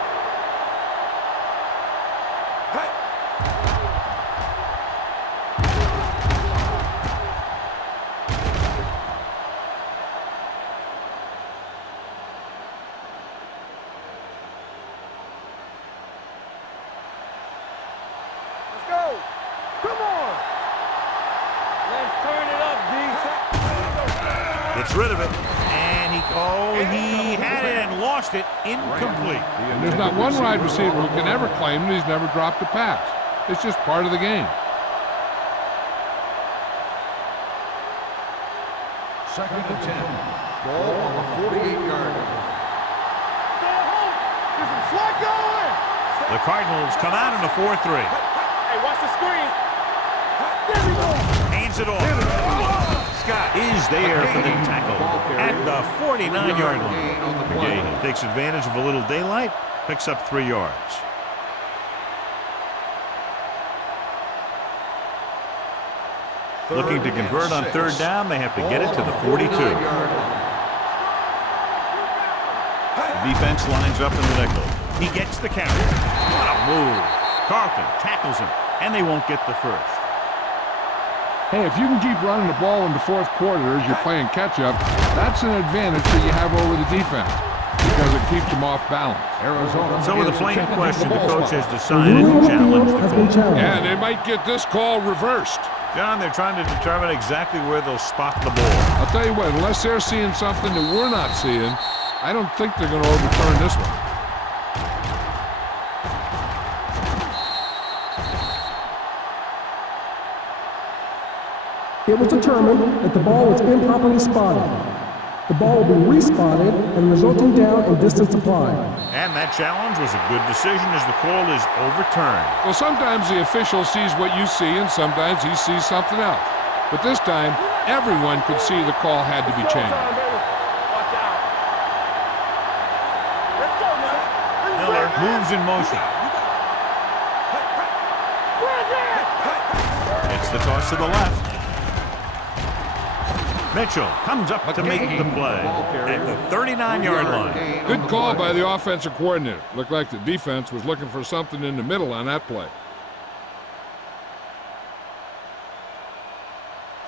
Let's go. Come on. Let's turn it up, D. Gets rid of it, and he had it and lost it. Incomplete. And there's not one wide receiver who can ever claim that he's never dropped a pass. It's just part of the game. Second and 10. Ball on the 48-yard line. Stay at home. There's some slack going. The Cardinals come out in a 4-3. Hey, watch the screen. There we go. Hands it off. Scott is there for the tackle at the 49-yard line. McGahee takes advantage of a little daylight, picks up 3 yards. Looking to convert on third down, they have to get it to the 42. Defense lines up in the nickel. He gets the carry. What a move. Carlton tackles him, and they won't get the first. Hey, if you can keep running the ball in the fourth quarter as you're playing catch-up, that's an advantage that you have over the defense because it keeps them off balance. Arizona. So with a plain question, the coach has decided to challenge the call. Yeah, they might get this call reversed. John, they're trying to determine exactly where they'll spot the ball. I'll tell you what, unless they're seeing something that we're not seeing, I don't think they're going to overturn this one. It was determined that the ball was improperly spotted. The ball will be respotted and resulting down and distance applied. And that challenge was a good decision as the call is overturned. Well, sometimes the official sees what you see and sometimes he sees something else. But this time, everyone could see the call had to be changed. Watch out. Let's go, man. Miller moves in motion. It's the toss to the left. Mitchell comes up to make the play at the 39-yard line. Good call by the offensive coordinator. Looked like the defense was looking for something in the middle on that play.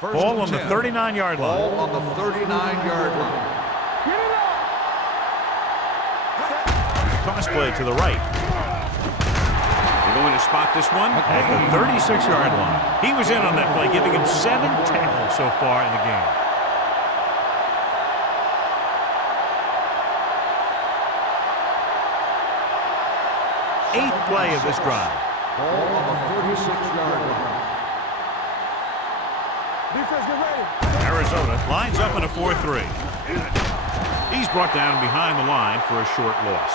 Ball on the 39-yard line. Ball on the 39-yard line. Toss play to the right. They're going to spot this one at the 36-yard line. He was in on that play, giving him 7 tackles so far in the game. Eighth play of this drive. Ball on the 36-yard line. Defense, get ready. Arizona lines up in a 4-3. He's brought down behind the line for a short loss.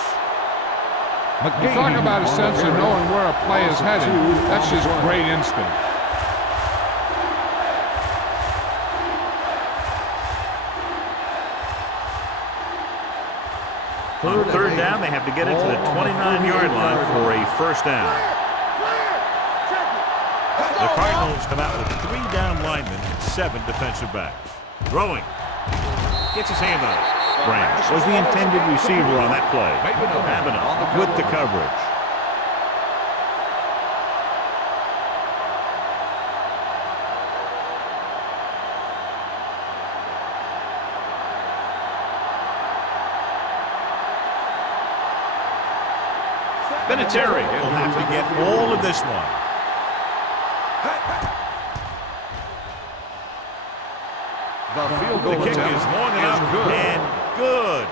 You talk about a sense of knowing where a play is headed. That's just great instinct. On third down, they have to get it to the 29-yard line for a first down. The Cardinals come out with 3 down linemen and 7 defensive backs. Throwing. Gets his hand on it. Branch was the intended receiver on that play. Avenel with the coverage. Vinatieri will have to get all of this one. The kick is long enough and good.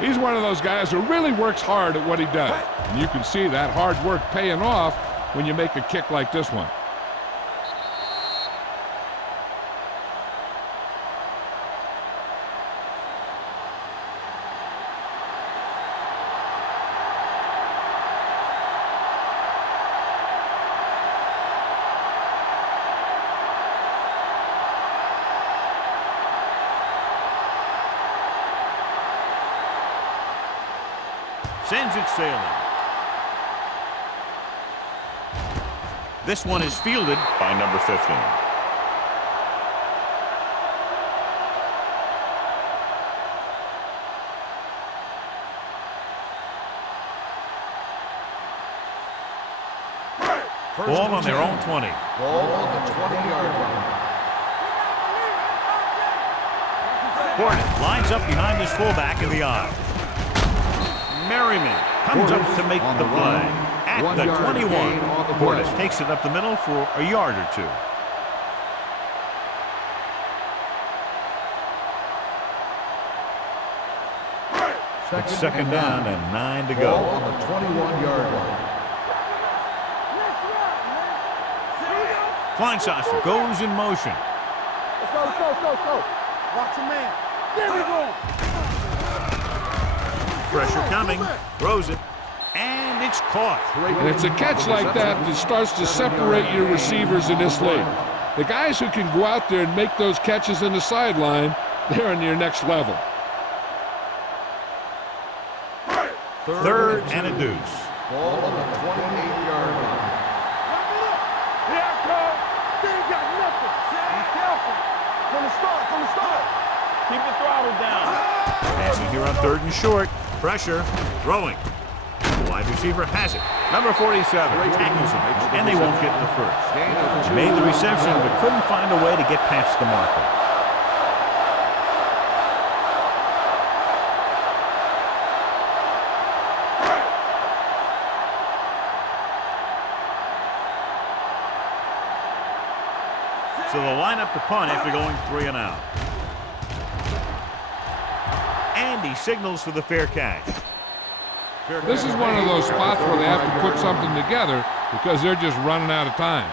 He's one of those guys who really works hard at what he does. And you can see that hard work paying off when you make a kick like this one. Sends it sailing. This one is fielded by number 15. Ball on their own 20. Ball on the 20-yard line. Hornet lines up behind his fullback in the eye. Merriman comes up to make the play. At the 21, Hornet takes it up the middle for a yard or 2. It's second down and 9 to go. Ball on the 21-yard line. Kleinsasser goes in motion. Let's go, let's go, let's go, let's go. Watch your man. There we go. Pressure coming. Throws it. And it's caught. And it's a catch like that that starts to separate your receivers in this league. The guys who can go out there and make those catches in the sideline, they're on your next level. Third and a deuce. Ball on the 28-yard line. Here I come. They ain't got nothing. Be careful. From the start, from the start. Keep the throttle down. Passing here on third and short. Pressure. Throwing. Wide receiver has it. Number 47 tackles him, and they won't get the first. Made the reception, but couldn't find a way to get past the marker. So they'll line up to punt after going 3 and out. And he signals for the fair catch. This is one of those spots where they have to put something together because they're just running out of time.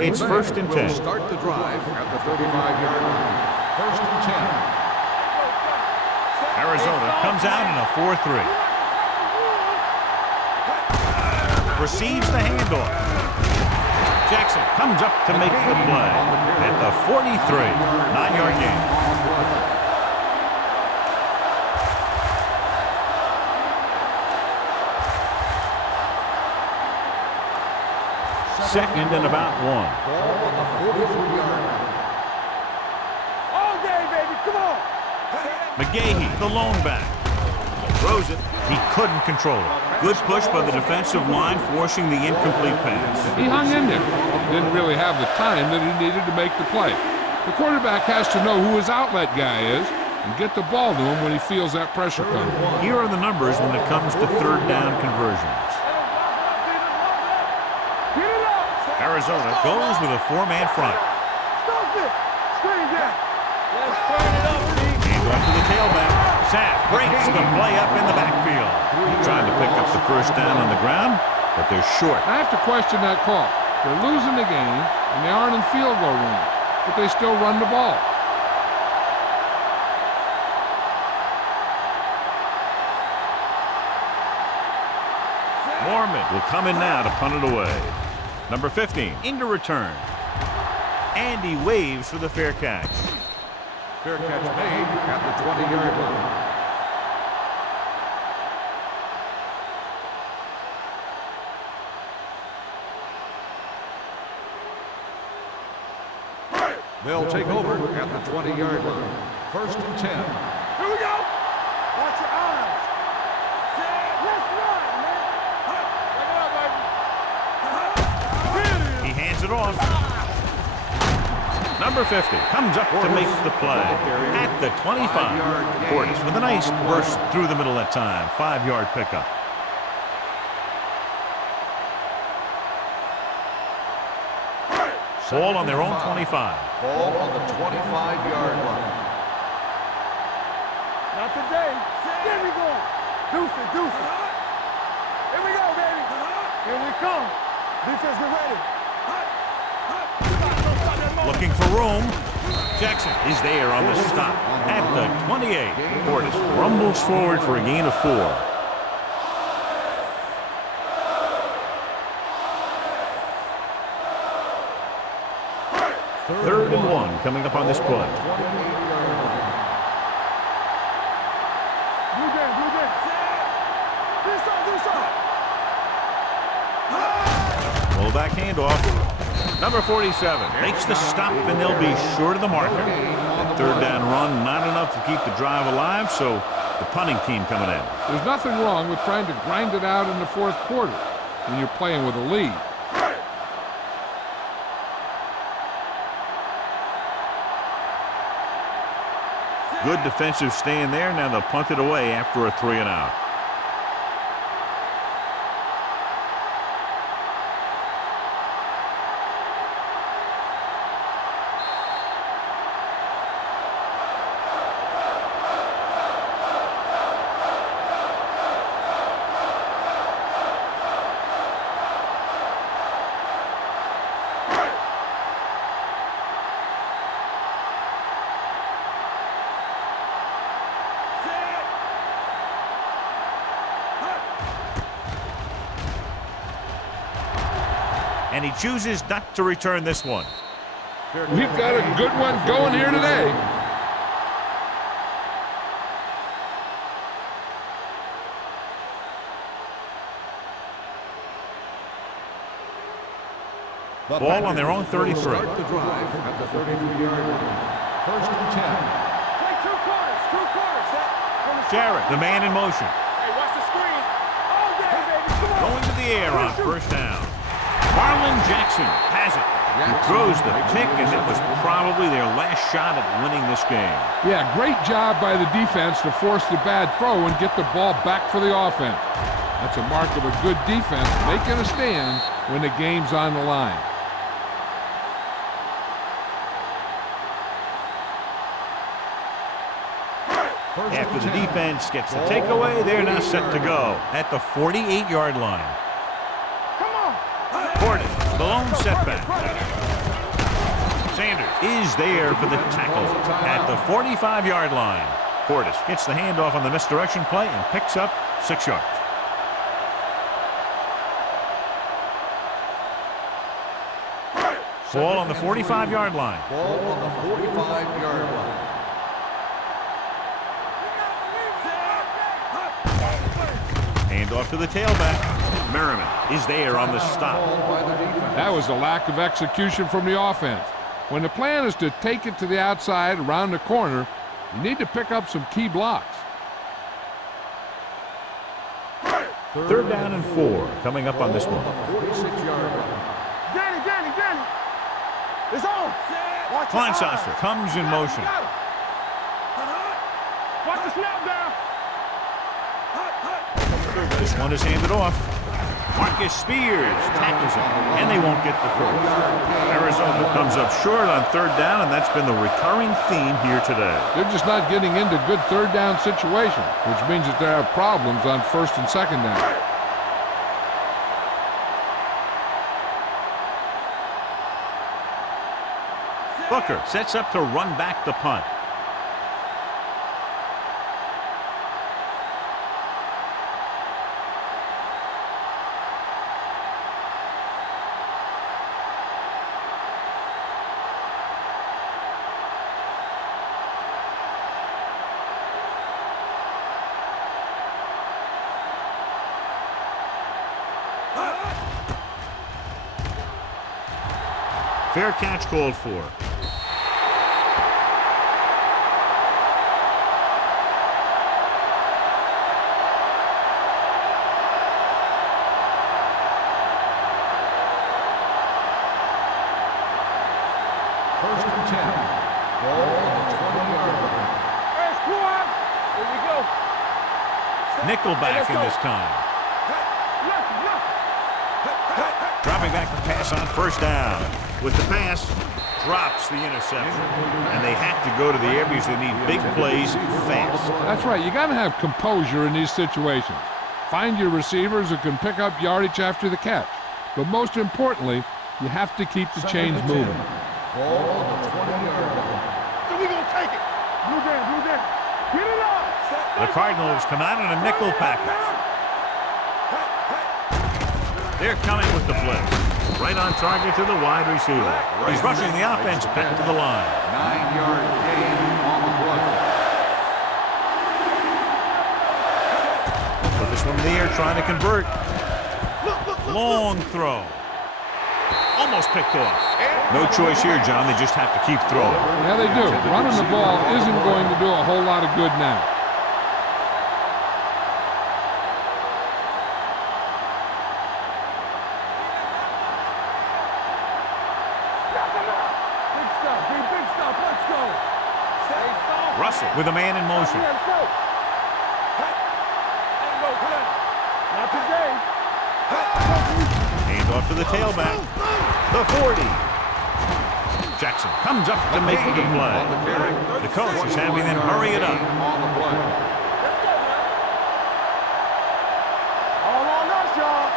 It's first and 10. Start the drive at the 35-yard line. First and 10. Arizona comes out in a 4-3. Receives the handoff. Jackson comes up to make the play at the 43. 9-yard gain. Second and about 1. Ball on the 43-yard line. All day, baby. Come on. McGahee, the lone back. Throws it. He couldn't control it. Good push by the defensive line, forcing the incomplete pass. He hung in there. Didn't really have the time that he needed to make the play. The quarterback has to know who his outlet guy is and get the ball to him when he feels that pressure coming. Here are the numbers when it comes to third down conversions. Arizona goes with a 4-man front. Stop it. Screen that. Let's turn it up, Steve. Hand off to the tailback. Sapp breaks the play up in the backfield. Trying to pick up the first down on the ground, but they're short. I have to question that call. They're losing the game, and they aren't in field goal range, but they still run the ball. Mormon will come in now to punt it away. Number 15 into return. And he waves for the fair catch. Fair catch made at the 20-yard line. They'll take over at the 20-yard line. First and 10. Here we go. Watch your eyes. Let's run, man. Bring it up, baby. He hands it off. Number 50 comes up to make the play at the 25. Portis with a nice burst through the middle that time. 5-yard pickup. Ball on their own 25. Ball on the 25-yard line. Not today. There we go. Deuce it, deuce it. Here we go, baby. Here we come. Defense, get ready. Looking for room. Jackson is there on the stop at the 28. Portis rumbles forward for a gain of 4. Third and 1 coming up on this play. Blue game, blue game. This up. Full back handoff. Number 47 makes the stop, and they'll be short of the marker. That third down run, not enough to keep the drive alive, so the punting team coming in. There's nothing wrong with trying to grind it out in the fourth quarter when you're playing with a lead. Good defensive stand there. Now they'll punt it away after a 3 and out. And he chooses not to return this one. We've got a good one going here today. Ball on their own 33. Start the drive at the 33-yard line. First and 10. Play two quarters, set. Jarrett, the man in motion. Hey, watch the screen. All day, baby. Come on. Going to the air on first down. Marlon Jackson has it. He throws the pick, and it was probably their last shot at winning this game. Yeah, great job by the defense to force the bad throw and get the ball back for the offense. That's a mark of a good defense making a stand when the game's on the line. After the defense gets the takeaway, they're now set to go at the 48-yard line. Portis, the lone setback. Sanders is there for the tackle at the 45-yard line. Portis gets the handoff on the misdirection play and picks up 6 yards. Ball on the 45-yard line. Ball on the 45-yard line. Handoff to the tailback. Merriman is there on the stop. That was a lack of execution from the offense. When the plan is to take it to the outside around the corner, you need to pick up some key blocks. Third down and 4 coming up on this one. 46-yard line. Danny. It's on. Watch your eyes. Kleinsasser comes in motion. Watch the snap down. This one is handed off. Marcus Spears tackles him, and they won't get the first. Arizona comes up short on third down, and that's been the recurring theme here today. They're just not getting into good third down situations, which means that they have problems on first and second down. Booker sets up to run back the punt. Fair catch called for. First and 10. Ball on the 20-yard line. Hey, squad. Here we go. Nickel back let's in go. this time. Look. Dropping back to pass on first down. With the pass, drops the interception. And they have to go to the air because they need big plays fast. That's right. You got to have composure in these situations. Find your receivers who can pick up yardage after the catch. But most importantly, you have to keep the chains moving. Ball on the 20-yard line. So we gonna take it. Blue down. Get it up. The Cardinals come out in a nickel package. They're coming with the blitz. Right on target to the wide receiver. He's rushing the offense back to the line. 9-yard gain on the play. Put this one in the air, trying to convert. Long throw. Almost picked off. No choice here, John. They just have to keep throwing. Yeah, they do. Running the ball isn't going to do a whole lot of good now. Big stuff. Let's go. Russell with a man in motion. Let's go. Not today. Hand off to the tailback. The 40. Jackson comes up to make the play. The coach is having them hurry it up. On the play. Let's go, man. All on us, y'all.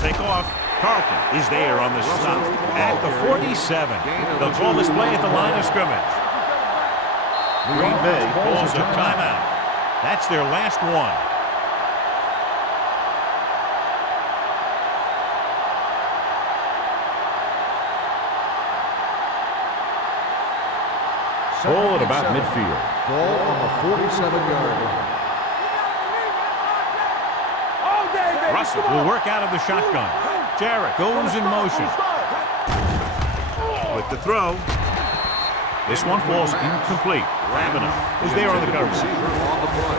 Take off. Carlton is there on the stop at the 47. They'll call this play at the line of scrimmage. Green Bay calls a timeout. That's their last one. Ball at about midfield. Ball on the 47-yard line. All day, baby. Russell will work out of the shotgun. Jarrett goes in motion. With the throw. This one falls incomplete. Ravenna is there on the cover. Receiver on the play.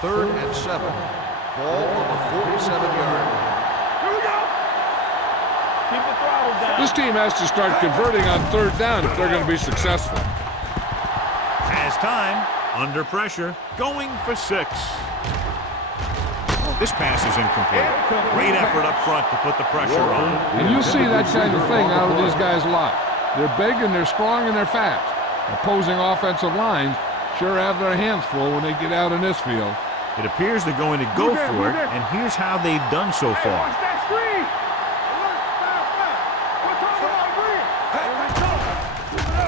Third and 7. Ball on the 47-yard line. Here we go. Keep the throttle down. This team has to start converting on third down if they're going to be successful. Has time. Under pressure. Going for 6. This pass is incomplete. Great effort up front to put the pressure on. And you see that kind of thing out of these guys a lot. They're big and they're strong and they're fast. Opposing offensive lines sure have their hands full when they get out in this field. It appears they're going to go for it, and here's how they've done so Hey, far. watch that screen. We're talking about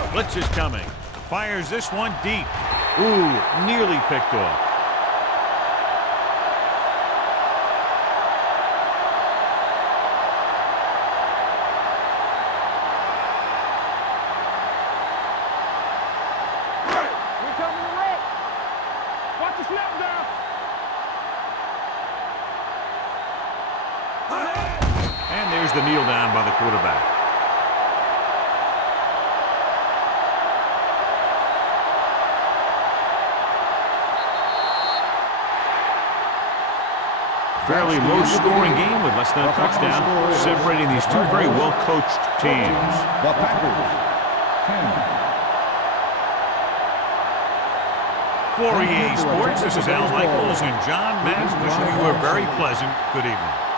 green. Blitz is coming. Fires this one deep. Ooh, nearly picked off. We're coming to rock. Watch the snap down. And there's the kneel down by the quarterback. Fairly low-scoring game with less than a touchdown, separating these two very well-coached teams. The Packers, 10. For EA Sports, this is Al Michaels and John Madden wishing you a very pleasant good evening.